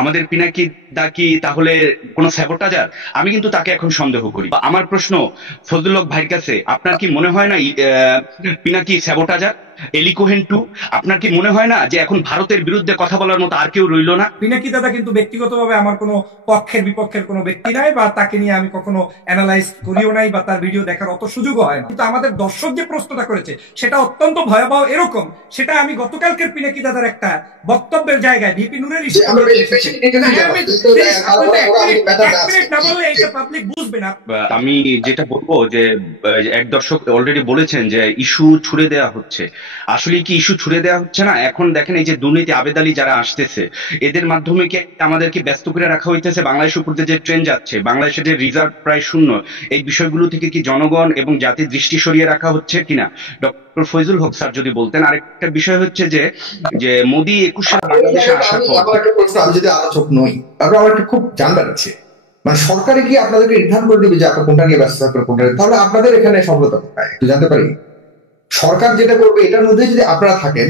আমাদের পিনাকি দা কি তাহলে কোনো স্যাবোটাজার? আমি কিন্তু তাকে এখন সন্দেহ করি। আমার প্রশ্ন ফজলুল হক ভাইয়ের কাছে, আপনার কি মনে হয় না পিনাকি স্যাবোটাজার? এলি কোহেন টু, আপনার কি মনে হয় না যে এখন ভারতের বিরুদ্ধে কথা বলার মতো আর কেউ রইল না? পিনাকি দাদা কিন্তু ব্যক্তিগতভাবে আমার কোনো পক্ষের বিপক্ষের কোনো ব্যক্তি নাই, বা তাকে নিয়ে আমি কখনো অ্যানালাইজ করিও নাই, বা তার ভিডিও দেখার অত সুযোগও হয় না। কিন্তু আমাদের দর্শক যে প্রশ্নটা করেছে সেটা অত্যন্ত ভয়াবহ এরকম, সেটা আমি গতকালকের পিনাকি দাদার একটা বক্তব্যের জায়গায় ভিপি নুরের যে ইস্যুটা আমরা বলতে এসেছি। বেশি হ্যাঁ, আমি আপনি তো এক মিনিট না বললে এইটা পাবলিক বুঝবে না। আমি যেটা বলবো যে এক দর্শক অলরেডি বলেছেন যে ইস্যু ছুড়ে দেওয়া হচ্ছে। আসলে কি ইস্যু ছুড়ে দেওয়া হচ্ছে না? এখন দেখেন এই যে দুর্নীতি আবেদালি যারা আসতেছে, এদের মাধ্যমে কি আমাদেরকে ব্যস্ত করে রাখা হইতেছে? বাংলাদেশের উপর দিয়ে যে ট্রেন যাচ্ছে, বাংলাদেশের যে রিজার্ভ প্রায় শূন্য, এই বিষয়গুলো থেকে কি জনগণ এবং জাতির দৃষ্টি সরিয়ে রাখা হচ্ছে কিনা ডক্টর ফয়জুল হক স্যার যদি বলতেন। আরেকটা বিষয় হচ্ছে যে যে মোদি 21 সালে বাংলাদেশে আসার আমি পর। আমার একটা প্রশ্ন, আমি যদি আলোচক নই, তারপর আমার একটা খুব জানবার আছে, মানে সরকারে কি আপনাদেরকে নির্ধারণ করে দেবে যে আপনার কোনটা নিয়ে ব্যস্ত থাকবেন, কোনটা তাহলে আপনাদের এখানে সফলতা কোথায় একটু জানতে পারি? সরকার যেটা করবে এটার মধ্যে যদি আপনারা থাকেন,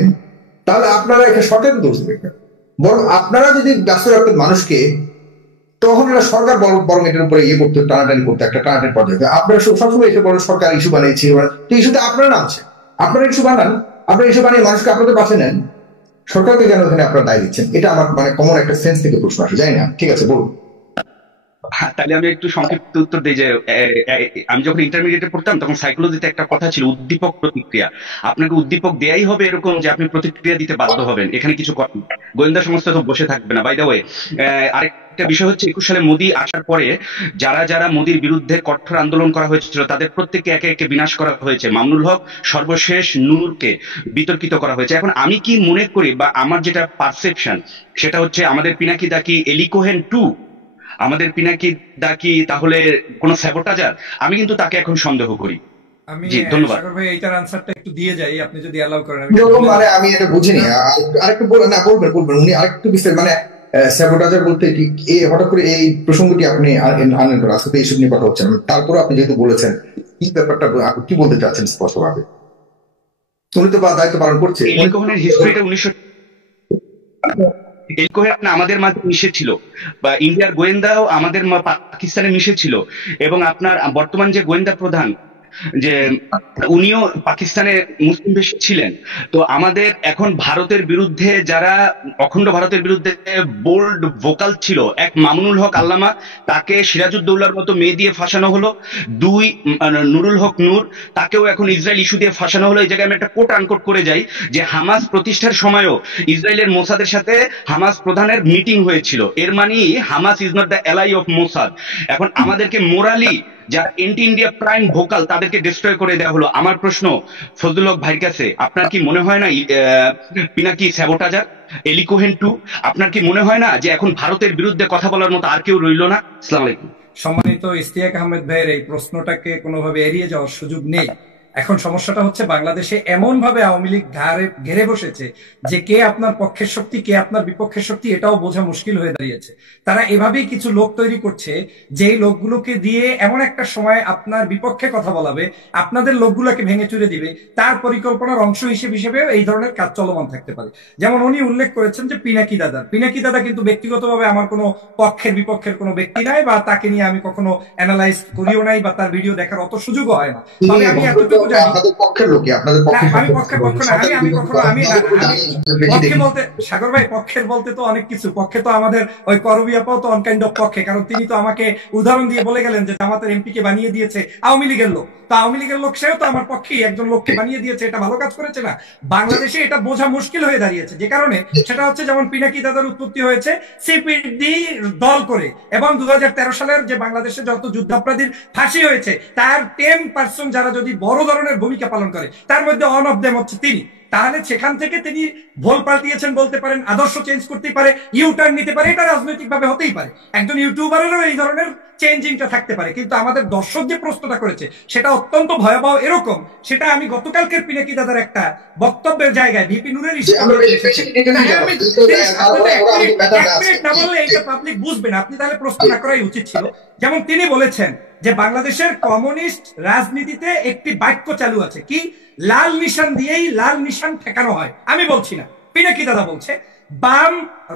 তাহলে আপনারা এখানে সরকারকে দোষ দেবেন না। বরং আপনারা যদি ব্যস্ত রাখতেন মানুষকে, তখন এটা সরকার বরং বরং এটার উপরে ইয়ে করতে, টানাটানি করতে, একটা টানাটানি পর্যায়ে আপনারা সবসময় এসে বড় সরকার ইস্যু বানিয়েছে, তো ইস্যুতে আপনারা নামছে, আপনারা ইস্যু বানান, আপনারা ইস্যু বানিয়ে মানুষকে আপনাদের পাশে নেন, সরকারকে কেন এখানে আপনারা দায় দিচ্ছেন? এটা আমার মানে কমন একটা সেন্স থেকে প্রশ্ন আসে, যাই না, ঠিক আছে বলুন। হ্যাঁ, তাহলে আমি একটু সংক্ষিপ্ত উত্তর দিই যে আমি যখন ইন্টারমিডিয়েটে পড়তাম তখন সাইকোলজিতে একটা কথা ছিল উদ্দীপক প্রতিক্রিয়া। আপনাকে উদ্দীপক দেয়াই হবে এরকম যে আপনি প্রতিক্রিয়া দিতে বাধ্য হবেন, এখানে কিছু করার নেই। গোয়েন্দা সংস্থা তো বসে থাকবে না। বাই দ্য ওয়ে, আরেকটা বিষয় হচ্ছে 21 সালে মোদি আসার পরে যারা যারা মোদির বিরুদ্ধে কঠোর আন্দোলন করা হয়েছিল তাদের প্রত্যেককে একে একে বিনাশ করা হয়েছে। মামুনুল হক সর্বশেষ নূরকে বিতর্কিত করা হয়েছে। এখন আমি কি মনে করি বা আমার যেটা পারসেপশন সেটা হচ্ছে আমাদের পিনাকি দা কি এলি কোহেন টু? আমাদের পিনাকি দা কি তাহলে কোনো স্যাবোটাজার? আমি কিন্তু তাকে এখন সন্দেহ করি। আমি জি, ধন্যবাদ। সাগর ভাই এইটার আনসারটা একটু দিয়ে যাই, আপনি যদি অ্যালাউ করেন আমি একটু এরকম বলে মানে দিই। আমি এটা বুঝিনি, আরেকটু বলবেন, না বলবেন বলবেন, উনি আরেকটু বিস্তারিত মানে স্যাবোটাজার বলতে কি, এই হঠাৎ করে এই প্রসঙ্গটি আপনি আনলেন করেন, আজকে তো এইসব নিয়ে কথা হচ্ছে না, তারপরে আপনি যেহেতু বলেছেন, কি ব্যাপারটা আপনি কি বলতে চাচ্ছেন স্পষ্টভাবে? উনি তো দায়িত্ব পালন করছে, এলি কোহেনের হিস্ট্রিটা 1900, এলি কোহেন আমাদের মাঝে মিশে ছিল, বা ইন্ডিয়ার গোয়েন্দাও আমাদের পাকিস্তানে মিশে ছিল। এবং আপনার বর্তমান যে গোয়েন্দা প্রধান, যে উনিও পাকিস্তানে মুসলিম বেশি ছিলেন। তো আমাদের এখন ভারতের বিরুদ্ধে যারা অখণ্ড ভারতের বিরুদ্ধে বোল্ড ভোকাল ছিল, এক মামুনুল হক আল্লামা, তাকে সিরাজউদ্দৌলার মতো মেয়ে দিয়ে ফাঁসানো হলো। দুই নুরুল হক নূর, তাকেও এখন ইসরায়েল ইস্যু দিয়ে ফাঁসানো হলো। এই জায়গায় আমি একটা কোট আনকোট করে যাই যে হামাস প্রতিষ্ঠার সময়ও ইসরায়েলের মোসাদের সাথে হামাস প্রধানের মিটিং হয়েছিল। এর মানে হামাস ইজ নট দ্য এলাই অফ মোসাদ। এখন আমাদেরকে মোরালি যারা এন্টি ইন্ডিয়া প্রাইম ভোকাল তাদেরকে ডিস্ট্রয় করে দেওয়া হলো। আমার প্রশ্ন ফজলুল হক ভাইয়ের কাছে, আপনার কি মনে হয় না পিনাকি স্যাবোটাজার? এলি কোহেন টু, আপনার কি মনে হয় না যে এখন ভারতের বিরুদ্ধে কথা বলার মতো আর কেউ রইল না? আসসালামু আলাইকুম। সম্মানিত ইশতিয়াক আহমেদ ভাইয়ের এই প্রশ্নটাকে কোনোভাবে এড়িয়ে যাওয়ার সুযোগ নেই। এখন সমস্যাটা হচ্ছে বাংলাদেশে এমন ভাবে আওয়ামী লীগ ঘেরে বসেছে যে কে আপনার পক্ষের শক্তি কে আপনার বিপক্ষের শক্তি এটাও বোঝা মুশকিল হয়ে দাঁড়িয়েছে। তারা এভাবেই কিছু লোক তৈরি করছে যেই লোকগুলোকে দিয়ে এমন একটা সময় আপনার বিপক্ষে কথা বলাবে, আপনাদের লোকগুলোকে ভেঙে চুরে দিবে। তার পরিকল্পনার অংশ হিসেবে এই ধরনের কাজ চলমান থাকতে পারে। যেমন উনি উল্লেখ করেছেন যে পিনাকি দাদা কিন্তু ব্যক্তিগতভাবে আমার কোনো পক্ষের বিপক্ষের কোনো ব্যক্তি নাই, বা তাকে নিয়ে আমি কখনো অ্যানালাইজ করিও নাই, বা তার ভিডিও দেখার অত সুযোগও হয় না। তবে আমি এতটুকু জানি, আপনাদের পক্ষের লোকই, আপনাদের না পক্ষে আমি পক্ষের পক্ষ না, আমি কখনো আমি বেশি পক্ষে দেখি। বলতে, সাগর ভাই পক্ষের বলতে তো অনেক কিছু, পক্ষে তো আমাদের ওই করবি আপাও তো অন কাইন্ড অফ পক্ষে, কারণ তিনি তো আমাকে উদাহরণ দিয়ে বলে গেলেন যে জামাতের এমপি কে বানিয়ে দিয়েছে আওয়ামী লীগের লোক। তো আওয়ামী লীগের লোক সেও তো আমার পক্ষেই, একজন লোককে বানিয়ে দিয়েছে, এটা ভালো কাজ করেছে না? বাংলাদেশে এটা বোঝা মুশকিল হয়ে দাঁড়িয়েছে, যে কারণে সেটা হচ্ছে যেমন পিনাকি দাদার উৎপত্তি হয়েছে সিপিডি দল করে, এবং 2013 সালের যে বাংলাদেশে যত যুদ্ধাপরাধীর ফাঁসি হয়েছে তার 10% যারা যদি বড় ধরনের ভূমিকা পালন করে তার মধ্যে ওয়ান অফ দেম হচ্ছে তিনি। তাহলে সেখান থেকে তিনি ভোল পাল্টিয়েছেন বলতে পারেন, আদর্শ চেঞ্জ করতে পারে, ইউ টার্ন নিতে পারে, এটা রাজনৈতিক ভাবে হতেই পারে। একজন ইউটিউবারেরও এই ধরনের চেঞ্জিংটা থাকতে পারে। কিন্তু আমাদের দর্শক যে প্রশ্নটা করেছে সেটা অত্যন্ত ভয়াবহ এরকম, সেটা আমি গতকালকের পিনাকি দাদার একটা বক্তব্যের জায়গায় ভিপি নুরের যে ইস্যুটা আমরা বলতে এসেছি। বেশি আমি আপনি তো এক মিনিট না বললে এইটা পাবলিক বুঝবে না, আপনি তাহলে প্রশ্ন না করাই উচিত ছিল। যেমন তিনি বলেছেন যে বাংলাদেশের কমিউনিস্ট রাজনীতিতে একটি বাক্য চালু আছে, কি লাল নিশান দিয়েই লাল নিশান ঠেকানো হয়। আমি বলছি না, পিনাকি দাদা বলছে বাম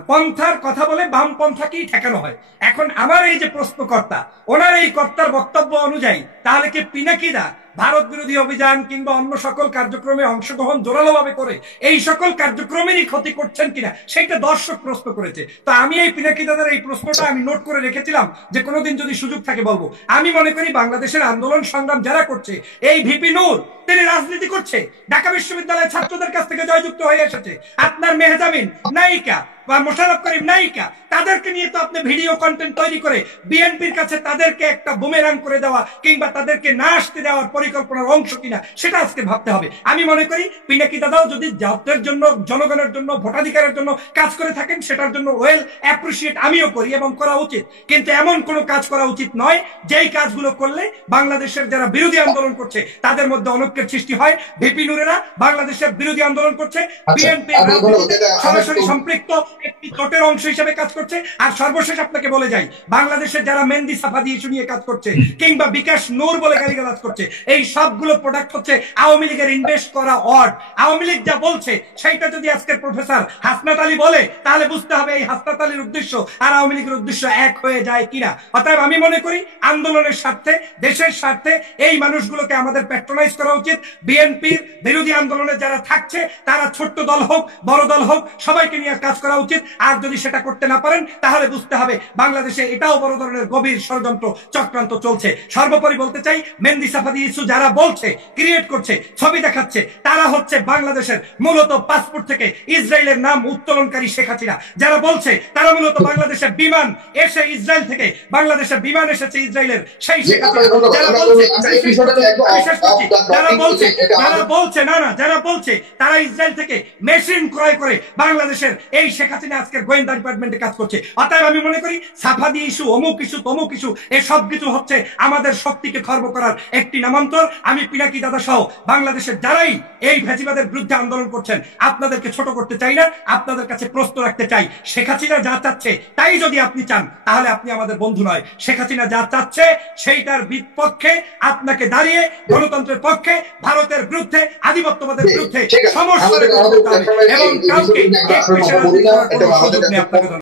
পন্থার কথা বলে বাম পন্থাকেই ঠেকানো হয়। এখন আমার এই যে প্রশ্নকর্তা, ওনার এই কর্তার বক্তব্য অনুযায়ী তাহলে কি পিনাকিদা ভারত বিরোধী অভিযান কিংবা অন্য সকল কার্যক্রমে অংশগ্রহণ জোরালোভাবে করে এই সকল কার্যক্রমেরই ক্ষতি করছেন কিনা সেটা দর্শক প্রশ্ন করেছে। তো আমি এই পিনাকি দাদার এই প্রশ্নটা আমি নোট করে রেখেছিলাম যে কোনোদিন যদি সুযোগ থাকে বলবো। আমি মনে করি বাংলাদেশের আন্দোলন সংগ্রাম যারা করছে, এই ভিপি নূর তিনি রাজনীতি করছে, ঢাকা বিশ্ববিদ্যালয়ের ছাত্রদের কাছ থেকে জয়যুক্ত হয়ে এসেছে, আপনার মেহজাবিন নায়িকা বা মোশাররফ করিম নায়িকা, তাদেরকে নিয়ে তো আপনি ভিডিও কন্টেন্ট তৈরি করে বিএনপির কাছে তাদেরকে একটা বুমেরাং করে দেওয়া কিংবা তাদেরকে না আসতে দেওয়ার পরিকল্পনার অংশ কিনা সেটা আজকে ভাবতে হবে। আমি মনে করি পিনাকি দাদাও যদি জাতীয় জন্য, জনগণের জন্য, ভোটাধিকারের জন্য কাজ করে থাকেন সেটার জন্য ওয়েল অ্যাপ্রিসিয়েট আমিও করি এবং করা উচিত, কিন্তু এমন কোনো কাজ করা উচিত নয় যেই কাজগুলো করলে বাংলাদেশের যারা বিরোধী আন্দোলন করছে তাদের মধ্যে অনৈক্যের সৃষ্টি হয়। ভিপি নুরেরা বাংলাদেশের বিরোধী আন্দোলন করছে, বিএনপি সরাসরি সম্পৃক্ত একটি জোটের অংশ হিসেবে কাজ করছে। আর সর্বশেষ আপনাকে বলে যাই, বাংলাদেশের যারা মেহেন্দি সাফাদি ইস্যু নিয়ে কাজ করছে কিংবা বিকাশ নূর বলে গালিগালাজ করছে, এই সবগুলো প্রোডাক্ট হচ্ছে আওয়ামী লীগের ইনভেস্ট করা অর্ড। আওয়ামী লীগ যা বলছে সেইটা যদি আজকের প্রফেসর হাসনাত আলী বলে তাহলে বুঝতে হবে এই হাসনাত আলীর উদ্দেশ্য আর আওয়ামী লীগের উদ্দেশ্য এক হয়ে যায় কিনা। অতএব আমি মনে করি আন্দোলনের স্বার্থে, দেশের স্বার্থে এই মানুষগুলোকে আমাদের প্যাট্রোনাইজ করা উচিত। বিএনপির বিরোধী আন্দোলনে যারা থাকছে তারা ছোট্ট দল হোক বড় দল হোক সবাইকে নিয়ে কাজ করা উচিত। আর যদি সেটা করতে না পারেন তাহলে বুঝতে হবে বাংলাদেশে এটাও বড় ধরনের গভীর ষড়যন্ত্র চক্রান্ত চলছে। সর্বোপরি বলতে চাই, মেহেন্দি সাফাদি ইস্যু যারা বলছে, ক্রিয়েট করছে, ছবি দেখাচ্ছে, তারা হচ্ছে বাংলাদেশের মূলত পাসপোর্ট থেকে ইসরায়েলের নাম উত্তোলনকারী শেখ হাসিনা। যারা বলছে তারা মূলত বাংলাদেশের বিমান এসে ইসরায়েল থেকে, বাংলাদেশের বিমান এসেছে ইসরায়েলের সেই শেখ হাসিনা। যারা বলছে যারা বলছে তারা ইসরায়েল থেকে মেশিন ক্রয় করে বাংলাদেশের এই শেখ হাসিনা আজকের গোয়েন্দা ডিপার্টমেন্টে কাজ করছে। অতএব আমি মনে করি সাফাদি ইস্যু, অমুক ইস্যু, তমুক ইস্যু, এই সব কিছু হচ্ছে আমাদের শক্তিকে খর্ব করার একটি নামান্তর। আমি পিনাকি দাদা সহ বাংলাদেশের যারাই এই ফ্যাসিবাদের বিরুদ্ধে আন্দোলন করছেন আপনাদেরকে ছোট করতে চাই না, আপনাদের কাছে প্রশ্ন রাখতে চাই, শেখ হাসিনা যা চাচ্ছে তাই যদি আপনি চান তাহলে আপনি আমাদের বন্ধু নয়। শেখ হাসিনা যা চাচ্ছে সেইটার বিপক্ষে আপনাকে দাঁড়িয়ে গণতন্ত্রের পক্ষে, ভারতের বিরুদ্ধে, আধিপত্যবাদের বিরুদ্ধে সমস্যা এবং কাউকে এক পেশে রাজনীতি করার কোনো সুযোগ নেই। আপনাকে